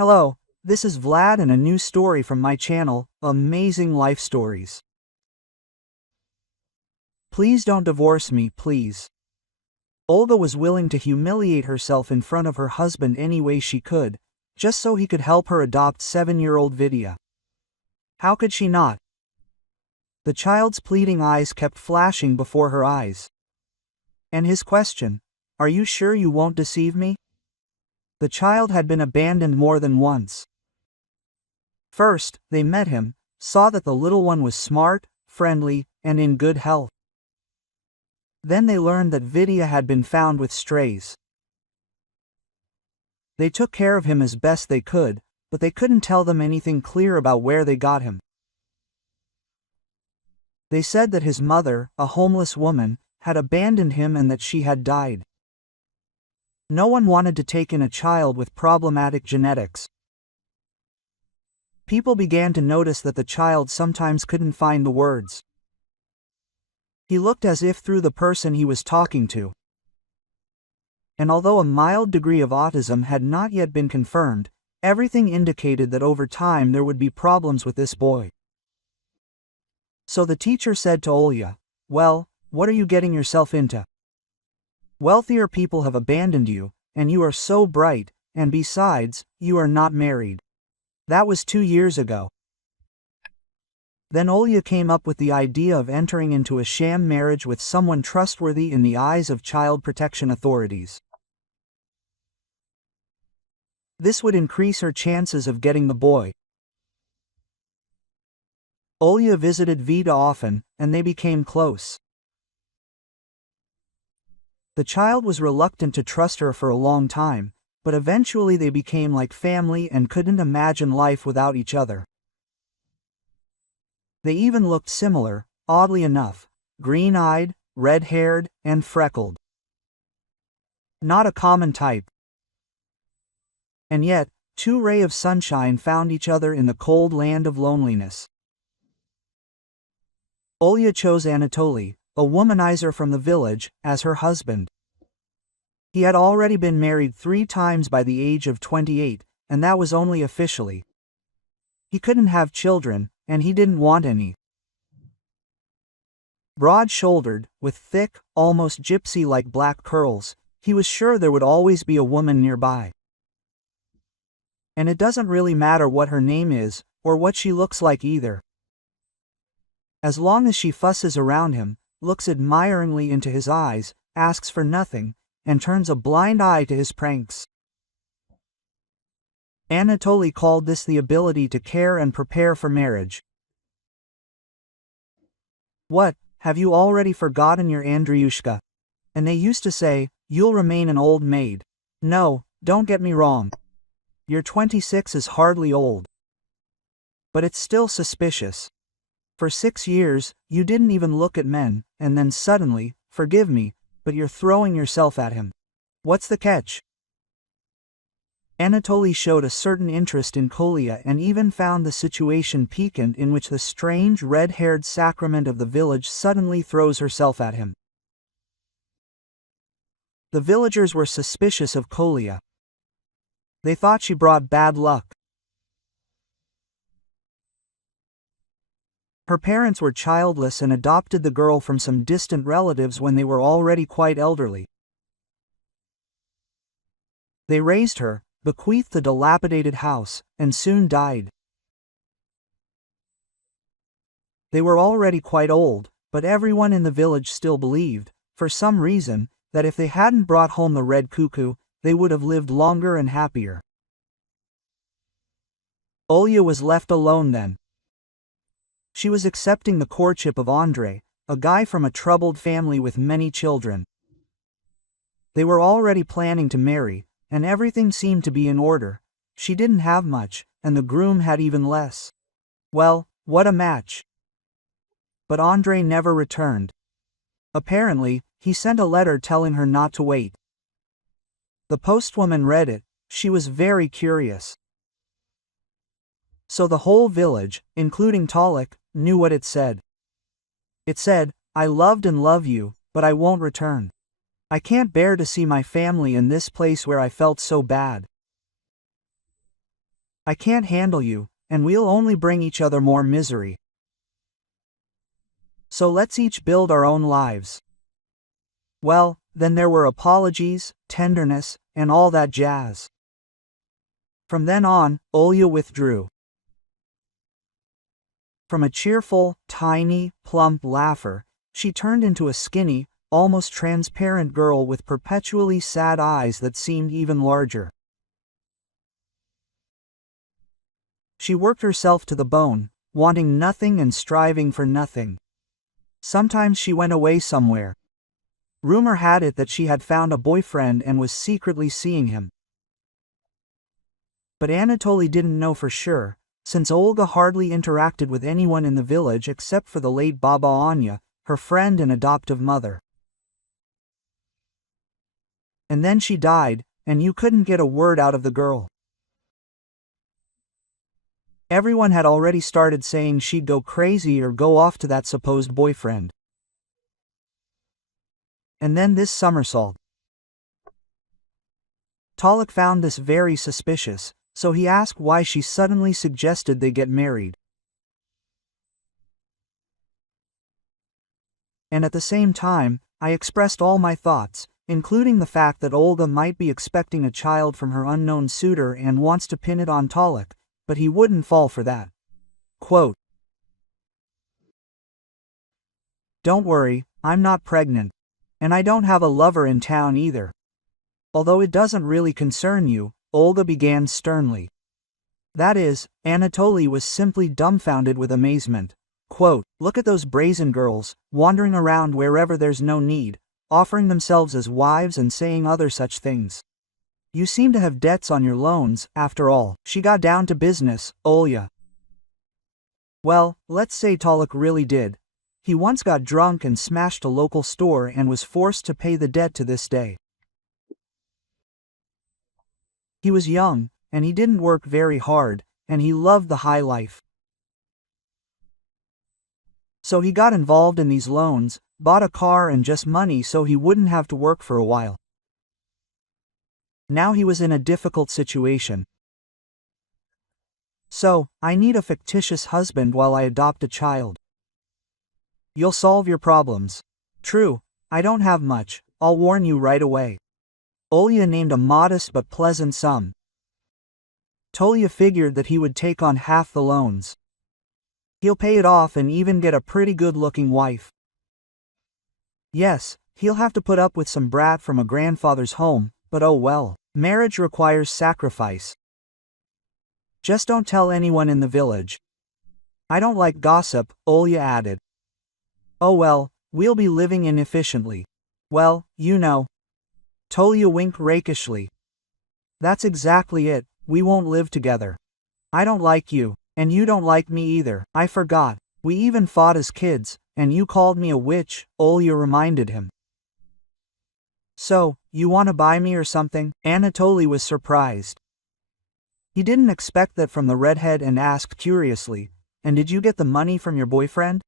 Hello, this is Vlad and a new story from my channel, Amazing Life Stories. Please don't divorce me, please. Olga was willing to humiliate herself in front of her husband any way she could, just so he could help her adopt 7-year-old Vidya. How could she not? The child's pleading eyes kept flashing before her eyes. And his question, "Are you sure you won't deceive me?" The child had been abandoned more than once. First, they met him, saw that the little one was smart, friendly, and in good health. Then they learned that Vidya had been found with strays. They took care of him as best they could, but they couldn't tell them anything clear about where they got him. They said that his mother, a homeless woman, had abandoned him and that she had died. No one wanted to take in a child with problematic genetics. People began to notice that the child sometimes couldn't find the words. He looked as if through the person he was talking to. And although a mild degree of autism had not yet been confirmed, everything indicated that over time there would be problems with this boy. So the teacher said to Olya, "Well, what are you getting yourself into? Wealthier people have abandoned you, and you are so bright, and besides, you are not married." That was 2 years ago. Then Olya came up with the idea of entering into a sham marriage with someone trustworthy in the eyes of child protection authorities. This would increase her chances of getting the boy. Olya visited Vida often, and they became close. The child was reluctant to trust her for a long time, but eventually they became like family and couldn't imagine life without each other. They even looked similar, oddly enough, green-eyed, red-haired, and freckled. Not a common type. And yet, two rays of sunshine found each other in the cold land of loneliness. Olya chose Anatoly, a womanizer from the village, as her husband. He had already been married 3 times by the age of 28, and that was only officially. He couldn't have children, and he didn't want any. Broad-shouldered, with thick, almost gypsy-like black curls, he was sure there would always be a woman nearby. And it doesn't really matter what her name is, or what she looks like either. As long as she fusses around him, looks admiringly into his eyes, asks for nothing, and turns a blind eye to his pranks. Anatoly called this the ability to care and prepare for marriage. "What, have you already forgotten your Andriushka?" And they used to say, "You'll remain an old maid." No, don't get me wrong. Your 26 is hardly old. But it's still suspicious. For 6 years, you didn't even look at men, and then suddenly, forgive me, but you're throwing yourself at him. What's the catch? Anatoly showed a certain interest in Kolya and even found the situation piquant in which the strange red-haired sacrament of the village suddenly throws herself at him. The villagers were suspicious of Kolya. They thought she brought bad luck. Her parents were childless and adopted the girl from some distant relatives when they were already quite elderly. They raised her, bequeathed the dilapidated house, and soon died. They were already quite old, but everyone in the village still believed, for some reason, that if they hadn't brought home the red cuckoo, they would have lived longer and happier. Olya was left alone then. She was accepting the courtship of Andrei, a guy from a troubled family with many children. They were already planning to marry, and everything seemed to be in order. She didn't have much, and the groom had even less. Well, what a match. But Andrei never returned. Apparently, he sent a letter telling her not to wait. The postwoman read it. She was very curious. So the whole village, including Tolik, knew what it said. It said, "I loved and love you, but I won't return. I can't bear to see my family in this place where I felt so bad." I can't handle you, and we'll only bring each other more misery. So let's each build our own lives. Well, then there were apologies, tenderness, and all that jazz. From then on, Olya withdrew. From a cheerful, tiny, plump laugher, she turned into a skinny, almost transparent girl with perpetually sad eyes that seemed even larger. She worked herself to the bone, wanting nothing and striving for nothing. Sometimes she went away somewhere. Rumor had it that she had found a boyfriend and was secretly seeing him. But Anatoly didn't know for sure, since Olga hardly interacted with anyone in the village except for the late Baba Anya, her friend and adoptive mother. And then she died, and you couldn't get a word out of the girl. Everyone had already started saying she'd go crazy or go off to that supposed boyfriend. And then this somersault. Tolek found this very suspicious, so he asked why she suddenly suggested they get married. And at the same time, I expressed all my thoughts, including the fact that Olga might be expecting a child from her unknown suitor and wants to pin it on Tolek, but he wouldn't fall for that. Quote, "Don't worry, I'm not pregnant. And I don't have a lover in town either. Although it doesn't really concern you," Olga began sternly. That is, Anatoly was simply dumbfounded with amazement. Quote, "Look at those brazen girls, wandering around wherever there's no need, offering themselves as wives and saying other such things. You seem to have debts on your loans, after all." She got down to business, Olya. Well, let's say Tolek really did. He once got drunk and smashed a local store and was forced to pay the debt to this day. He was young, and he didn't work very hard, and he loved the high life. So he got involved in these loans, bought a car and just money so he wouldn't have to work for a while. Now he was in a difficult situation. "So, I need a fictitious husband while I adopt a child. You'll solve your problems." "True, I don't have much, I'll warn you right away." Olya named a modest but pleasant sum. Tolya figured that he would take on half the loans. He'll pay it off and even get a pretty good-looking wife. Yes, he'll have to put up with some brat from a grandfather's home, but oh well, marriage requires sacrifice. Just don't tell anyone in the village. I don't like gossip, Olya added. Oh well, we'll be living inefficiently. Well, you know. Tolya winked rakishly. That's exactly it, we won't live together. I don't like you, and you don't like me either. I forgot, we even fought as kids, and you called me a witch, Olya reminded him. So, you want to buy me or something? Anatoly was surprised. He didn't expect that from the redhead and asked curiously, "And did you get the money from your boyfriend?"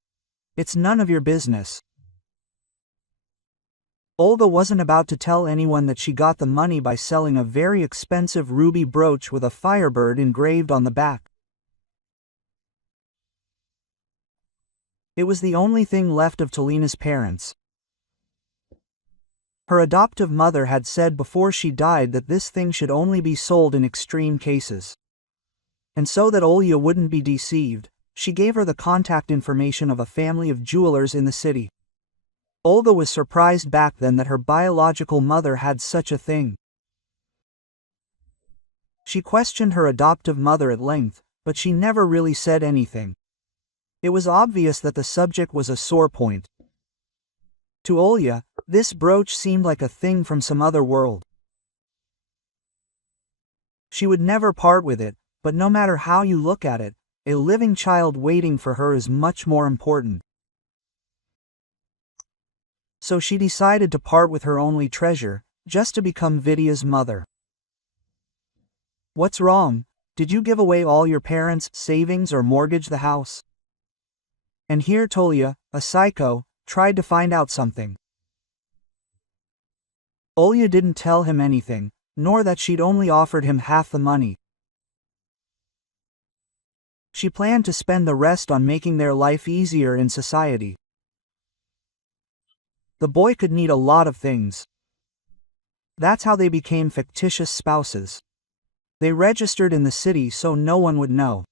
"It's none of your business." Olga wasn't about to tell anyone that she got the money by selling a very expensive ruby brooch with a firebird engraved on the back. It was the only thing left of Tolina's parents. Her adoptive mother had said before she died that this thing should only be sold in extreme cases. And so that Olya wouldn't be deceived, she gave her the contact information of a family of jewelers in the city. Olga was surprised back then that her biological mother had such a thing. She questioned her adoptive mother at length, but she never really said anything. It was obvious that the subject was a sore point. To Olya, this brooch seemed like a thing from some other world. She would never part with it, but no matter how you look at it, a living child waiting for her is much more important. So she decided to part with her only treasure, just to become Vidya's mother. What's wrong? Did you give away all your parents' savings or mortgage the house? And here Tolya, a psycho, tried to find out something. Olya didn't tell him anything, nor that she'd only offered him half the money. She planned to spend the rest on making their life easier in society. The boy could need a lot of things. That's how they became fictitious spouses. They registered in the city so no one would know.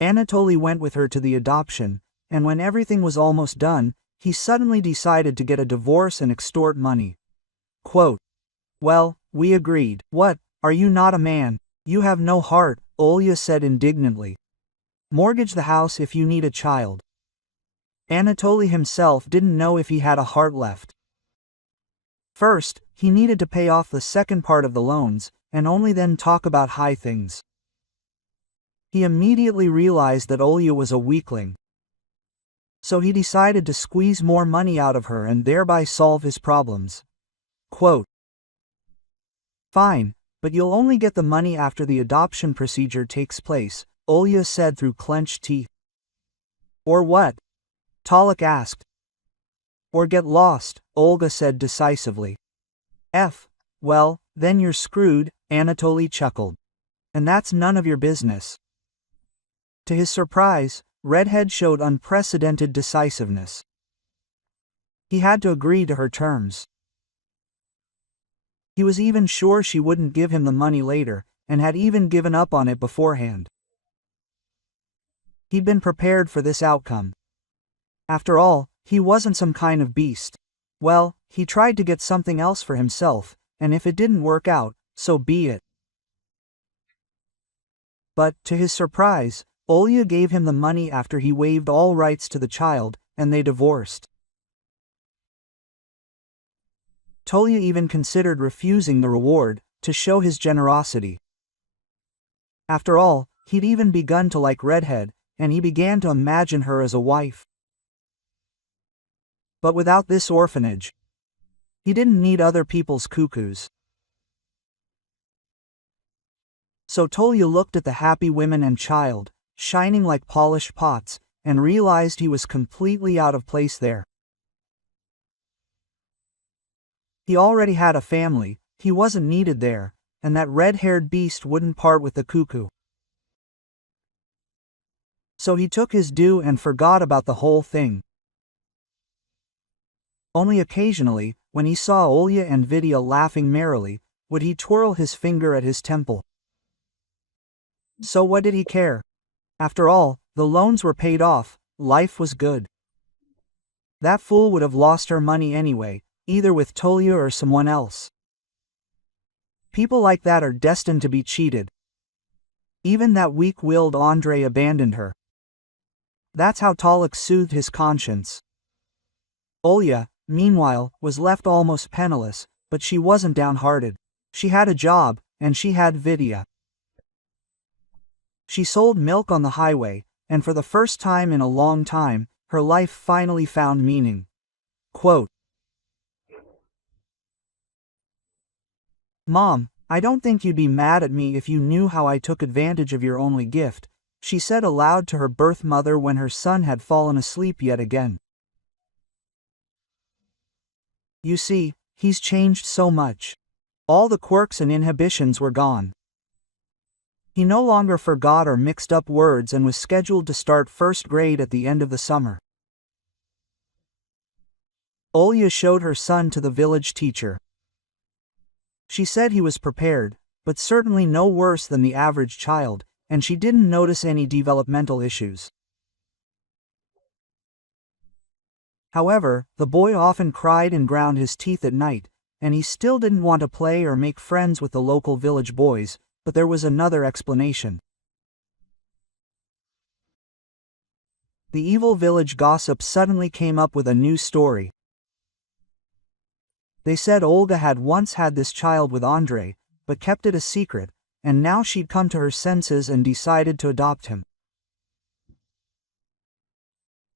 Anatoly went with her to the adoption, and when everything was almost done, he suddenly decided to get a divorce and extort money. Quote, "Well, we agreed. What, are you not a man? You have no heart," Olya said indignantly. "Mortgage the house if you need a child." Anatoly himself didn't know if he had a heart left. First, he needed to pay off the second part of the loans, and only then talk about high things. He immediately realized that Olya was a weakling. So he decided to squeeze more money out of her and thereby solve his problems. Quote, "Fine, but you'll only get the money after the adoption procedure takes place," Olya said through clenched teeth. "Or what?" Tolek asked. "Or get lost," Olga said decisively. Well, then you're screwed," Anatoly chuckled. "And that's none of your business." To his surprise, Redhead showed unprecedented decisiveness. He had to agree to her terms. He was even sure she wouldn't give him the money later, and had even given up on it beforehand. He'd been prepared for this outcome. After all, he wasn't some kind of beast. Well, he tried to get something else for himself, and if it didn't work out, so be it. But, to his surprise, Olya gave him the money after he waived all rights to the child, and they divorced. Tolya even considered refusing the reward, to show his generosity. After all, he'd even begun to like Redhead, and he began to imagine her as a wife. But without this orphanage, he didn't need other people's cuckoos. So Tolya looked at the happy women and child, shining like polished pots, and realized he was completely out of place there. He already had a family, he wasn't needed there, and that red-haired beast wouldn't part with the cuckoo. So he took his due and forgot about the whole thing. Only occasionally, when he saw Olya and Vidya laughing merrily, would he twirl his finger at his temple. So what did he care? After all, the loans were paid off, life was good. That fool would have lost her money anyway, either with Tolya or someone else. People like that are destined to be cheated. Even that weak-willed Andrei abandoned her. That's how Tolek soothed his conscience. Olya, meanwhile, was left almost penniless, but she wasn't downhearted. She had a job, and she had Vidya. She sold milk on the highway, and for the first time in a long time, her life finally found meaning. Quote, "Mom, I don't think you'd be mad at me if you knew how I took advantage of your only gift," she said aloud to her birth mother when her son had fallen asleep yet again. "You see, he's changed so much. All the quirks and inhibitions were gone. He no longer forgot or mixed up words and was scheduled to start first grade at the end of the summer." Olya showed her son to the village teacher. She said he was prepared, but certainly no worse than the average child, and she didn't notice any developmental issues. However, the boy often cried and ground his teeth at night, and he still didn't want to play or make friends with the local village boys, but there was another explanation. The evil village gossip suddenly came up with a new story. They said Olga had once had this child with Andrei, but kept it a secret, and now she'd come to her senses and decided to adopt him.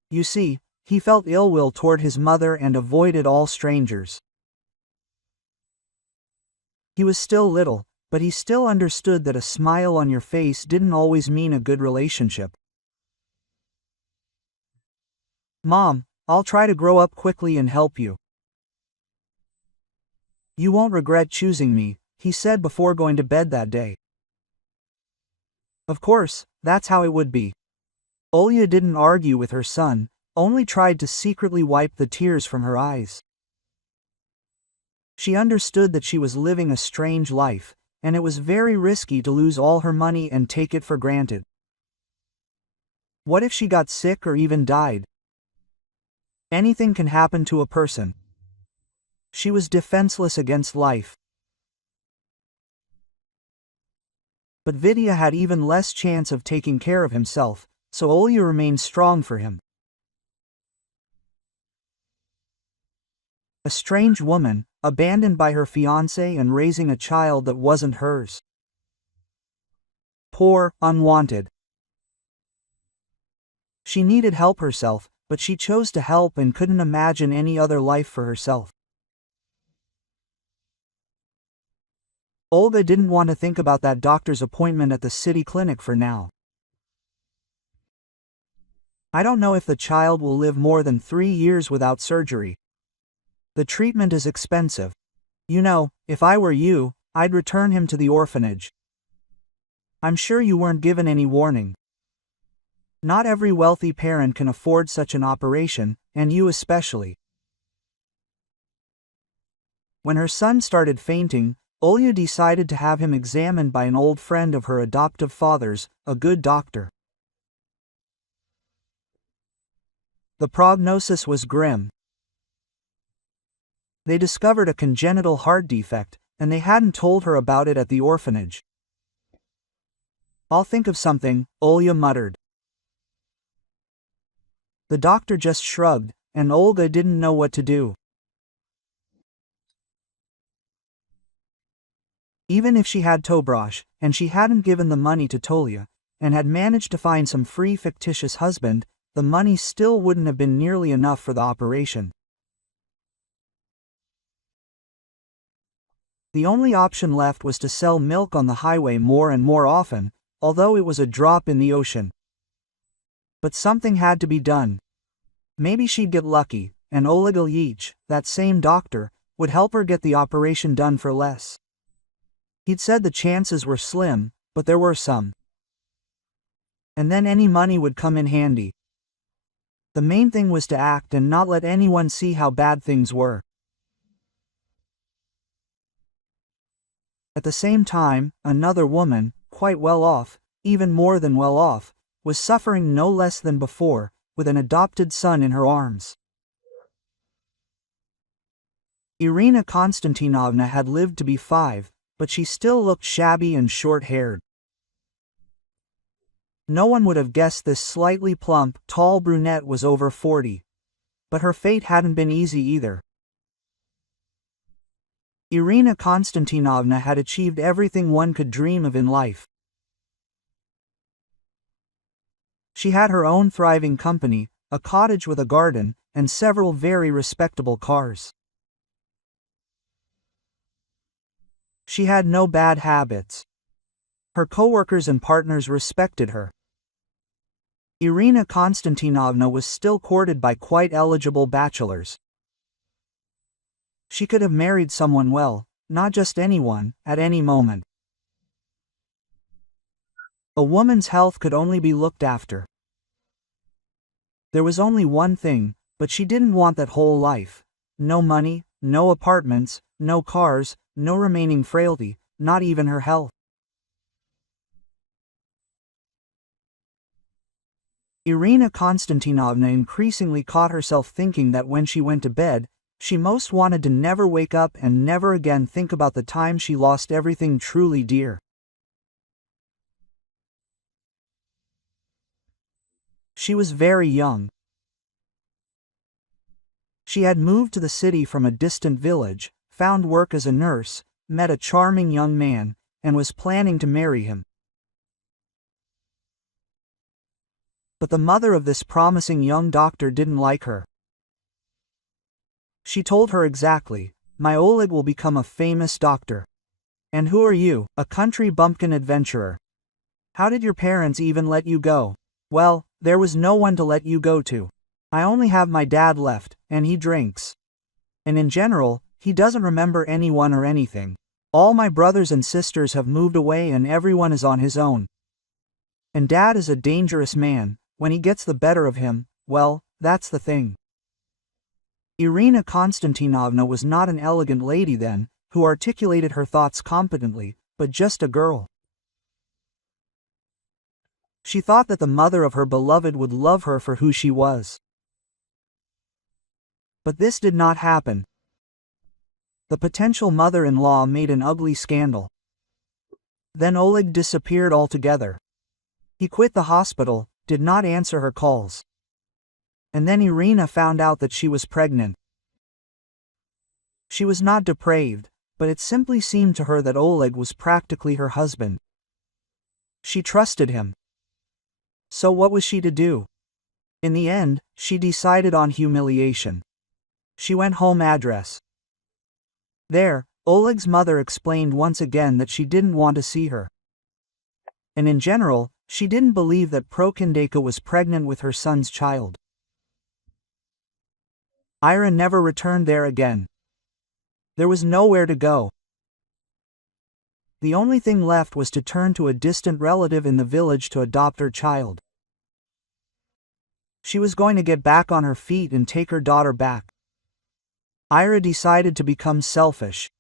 You see, he felt ill will toward his mother and avoided all strangers. He was still little, but he still understood that a smile on your face didn't always mean a good relationship. "Mom, I'll try to grow up quickly and help you. You won't regret choosing me," he said before going to bed that day. Of course, That's how it would be. Olya didn't argue with her son, only tried to secretly wipe the tears from her eyes. She understood that she was living a strange life, and it was very risky to lose all her money and take it for granted. What if she got sick or even died? Anything can happen to a person. She was defenseless against life. But Vidya had even less chance of taking care of himself, so Olya remained strong for him. A strange woman, abandoned by her fiancé and raising a child that wasn't hers. Poor, unwanted. She needed help herself, but she chose to help and couldn't imagine any other life for herself. Olga didn't want to think about that doctor's appointment at the city clinic for now. I don't know if the child will live more than 3 years without surgery. The treatment is expensive. You know, if I were you, I'd return him to the orphanage. I'm sure you weren't given any warning. Not every wealthy parent can afford such an operation, and you especially. When her son started fainting, Olya decided to have him examined by an old friend of her adoptive father's, a good doctor. The prognosis was grim. They discovered a congenital heart defect, and they hadn't told her about it at the orphanage. I'll think of something, Olya muttered. The doctor just shrugged, and Olga didn't know what to do. Even if she had Tobrash, and she hadn't given the money to Tolia, and had managed to find some free fictitious husband, the money still wouldn't have been nearly enough for the operation. The only option left was to sell milk on the highway more and more often, although it was a drop in the ocean. But something had to be done. Maybe she'd get lucky, and Oleg Ilyich, that same doctor, would help her get the operation done for less. He'd said the chances were slim, but there were some. And then any money would come in handy. The main thing was to act and not let anyone see how bad things were. At the same time, another woman, quite well off, even more than well off, was suffering no less than before, with an adopted son in her arms. Irina Konstantinovna had lived to be 5, but she still looked shabby and short-haired. No one would have guessed this slightly plump, tall brunette was over 40. But her fate hadn't been easy either. Irina Konstantinovna had achieved everything one could dream of in life. She had her own thriving company, a cottage with a garden, and several very respectable cars. She had no bad habits. Her co-workers and partners respected her. Irina Konstantinovna was still courted by quite eligible bachelors. She could have married someone well, not just anyone, at any moment. A woman's health could only be looked after. There was only one thing, but she didn't want that whole life. No money, no apartments, no cars, no remaining frailty, not even her health. Irina Konstantinovna increasingly caught herself thinking that when she went to bed, she most wanted to never wake up and never again think about the time she lost everything truly dear. She was very young. She had moved to the city from a distant village, found work as a nurse, met a charming young man, and was planning to marry him. But the mother of this promising young doctor didn't like her. She told her exactly, "My Oleg will become a famous doctor. And who are you, a country bumpkin adventurer? How did your parents even let you go?" "Well, there was no one to let you go to. I only have my dad left, and he drinks. And in general, he doesn't remember anyone or anything. All my brothers and sisters have moved away and everyone is on his own. And Dad is a dangerous man. When he gets the better of him, well, that's the thing. Irina Konstantinovna was not an elegant lady then, who articulated her thoughts competently, but just a girl. She thought that the mother of her beloved would love her for who she was. But this did not happen. The potential mother-in-law made an ugly scandal. Then Oleg disappeared altogether. He quit the hospital, did not answer her calls. And then Irina found out that she was pregnant. She was not depraved, but it simply seemed to her that Oleg was practically her husband. She trusted him. So what was she to do? In the end, she decided on humiliation. She went home address. There, Oleg's mother explained once again that she didn't want to see her. And in general, she didn't believe that Prokindayka was pregnant with her son's child. Ira never returned there again. There was nowhere to go. The only thing left was to turn to a distant relative in the village to adopt her child. She was going to get back on her feet and take her daughter back. Ira decided to become selfish.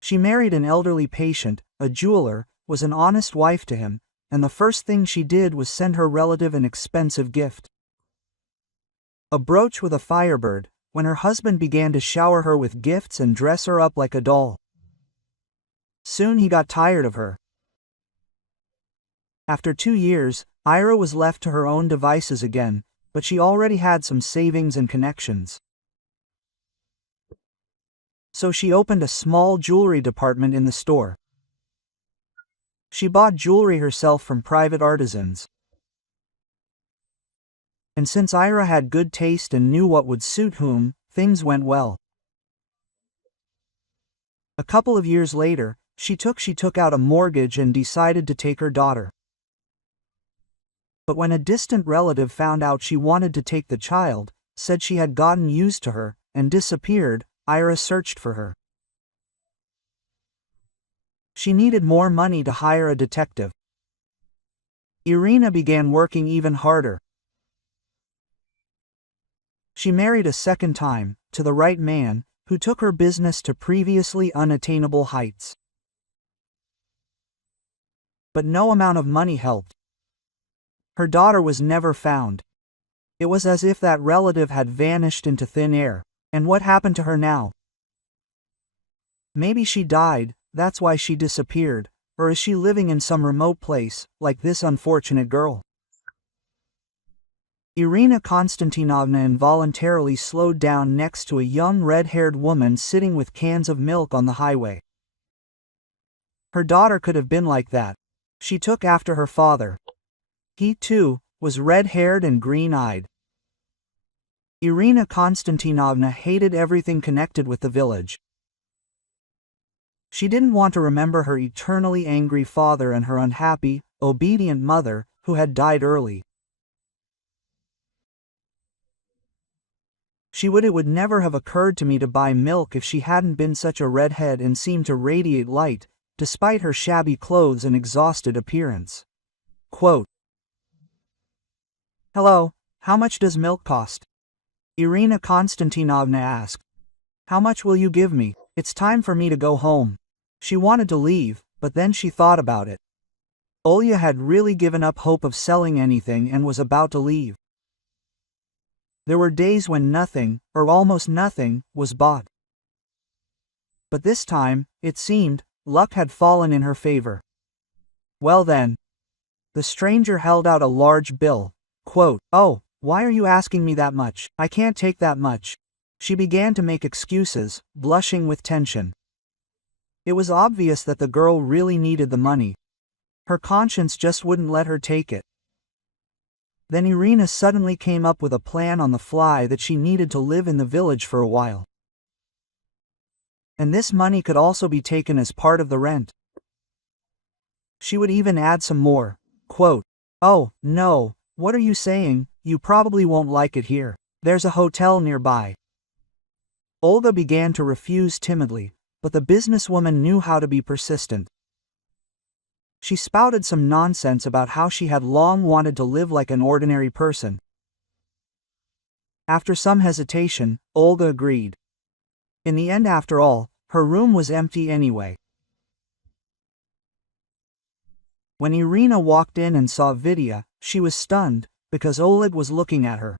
She married an elderly patient, a jeweler, was an honest wife to him, and the first thing she did was send her relative an expensive gift. A brooch with a firebird, when her husband began to shower her with gifts and dress her up like a doll. Soon he got tired of her. After 2 years, Ira was left to her own devices again, but she already had some savings and connections. So she opened a small jewelry department in the store. She bought jewelry herself from private artisans. And since Ira had good taste and knew what would suit whom, things went well. A couple of years later, she took out a mortgage and decided to take her daughter. But when a distant relative found out she wanted to take the child, said she had gotten used to her, and disappeared, Ira searched for her. She needed more money to hire a detective. Irina began working even harder. She married a second time, to the right man, who took her business to previously unattainable heights. But no amount of money helped. Her daughter was never found. It was as if that relative had vanished into thin air. And what happened to her now? Maybe she died, that's why she disappeared, or is she living in some remote place, like this unfortunate girl? Irina Konstantinovna involuntarily slowed down next to a young red-haired woman sitting with cans of milk on the highway. Her daughter could have been like that. She took after her father. He, too, was red-haired and green-eyed. Irina Konstantinovna hated everything connected with the village. She didn't want to remember her eternally angry father and her unhappy, obedient mother, who had died early. It would never have occurred to me to buy milk if she hadn't been such a redhead and seemed to radiate light, despite her shabby clothes and exhausted appearance. Quote, "Hello, how much does milk cost?" Irina Konstantinovna asked. "How much will you give me? It's time for me to go home." She wanted to leave, but then she thought about it. Olya had really given up hope of selling anything and was about to leave. There were days when nothing, or almost nothing, was bought. But this time, it seemed, luck had fallen in her favor. Well then. The stranger held out a large bill. Quote, "Oh, why are you asking me that much? I can't take that much." She began to make excuses, blushing with tension. It was obvious that the girl really needed the money. Her conscience just wouldn't let her take it. Then Irina suddenly came up with a plan on the fly that she needed to live in the village for a while. And this money could also be taken as part of the rent. She would even add some more. Quote, "Oh, no, what are you saying? You probably won't like it here. There's a hotel nearby." Olga began to refuse timidly, but the businesswoman knew how to be persistent. She spouted some nonsense about how she had long wanted to live like an ordinary person. After some hesitation, Olga agreed. In the end, after all, her room was empty anyway. When Irina walked in and saw Vidya, she was stunned, because Oleg was looking at her.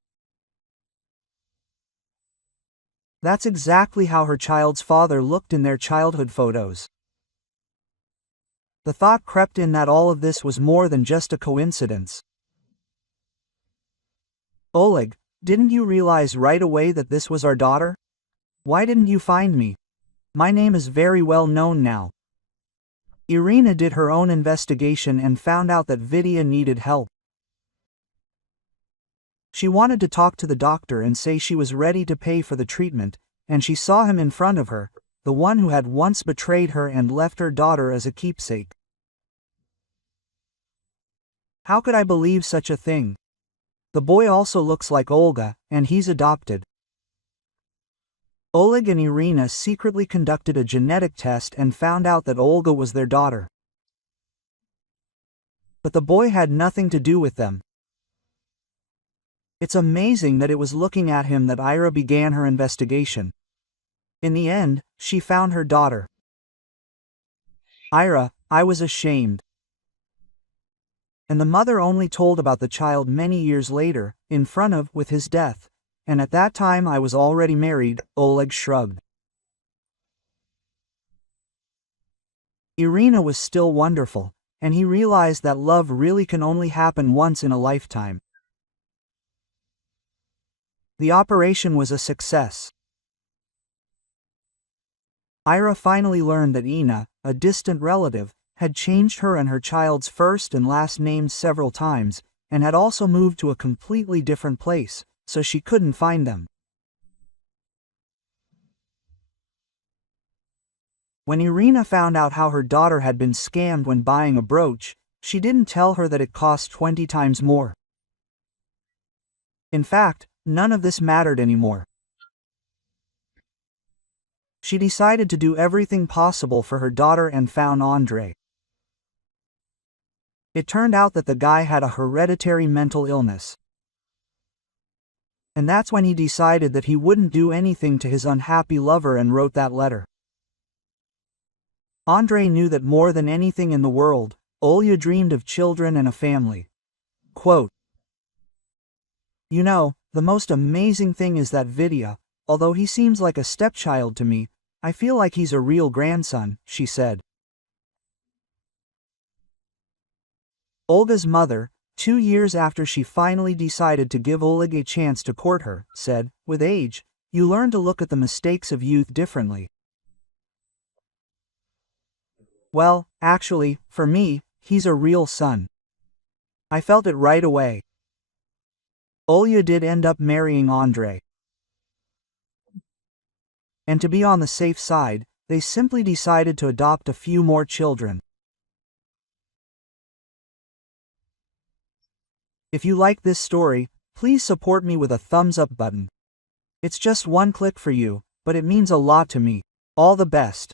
That's exactly how her child's father looked in their childhood photos. The thought crept in that all of this was more than just a coincidence. Oleg, didn't you realize right away that this was our daughter? Why didn't you find me? My name is very well known now. Irina did her own investigation and found out that Vidya needed help. She wanted to talk to the doctor and say she was ready to pay for the treatment, and she saw him in front of her, the one who had once betrayed her and left her daughter as a keepsake. How could I believe such a thing? The boy also looks like Olga, and he's adopted. Oleg and Irina secretly conducted a genetic test and found out that Olga was their daughter. But the boy had nothing to do with them. It's amazing that it was looking at him that Ira began her investigation. In the end, she found her daughter. Ira, I was ashamed. And the mother only told about the child many years later, in front of, with his death. And at that time I was already married, Oleg shrugged. Irina was still wonderful, and he realized that love really can only happen once in a lifetime. The operation was a success. Ira finally learned that Ina, a distant relative, had changed her and her child's first and last names several times, and had also moved to a completely different place, so she couldn't find them. When Irina found out how her daughter had been scammed when buying a brooch, she didn't tell her that it cost 20 times more. In fact, none of this mattered anymore. She decided to do everything possible for her daughter and found Andrei. It turned out that the guy had a hereditary mental illness. And that's when he decided that he wouldn't do anything to his unhappy lover and wrote that letter. Andrei knew that more than anything in the world, Olya dreamed of children and a family. Quote, "You know, the most amazing thing is that Vidya, although he seems like a stepchild to me, I feel like he's a real grandson," she said. Olga's mother, 2 years after she finally decided to give Oleg a chance to court her, said, "With age, you learn to look at the mistakes of youth differently." Well, actually, for me, he's a real son. I felt it right away. Olya did end up marrying Andrei. And to be on the safe side, they simply decided to adopt a few more children. If you like this story, please support me with a thumbs up button. It's just one click for you, but it means a lot to me. All the best.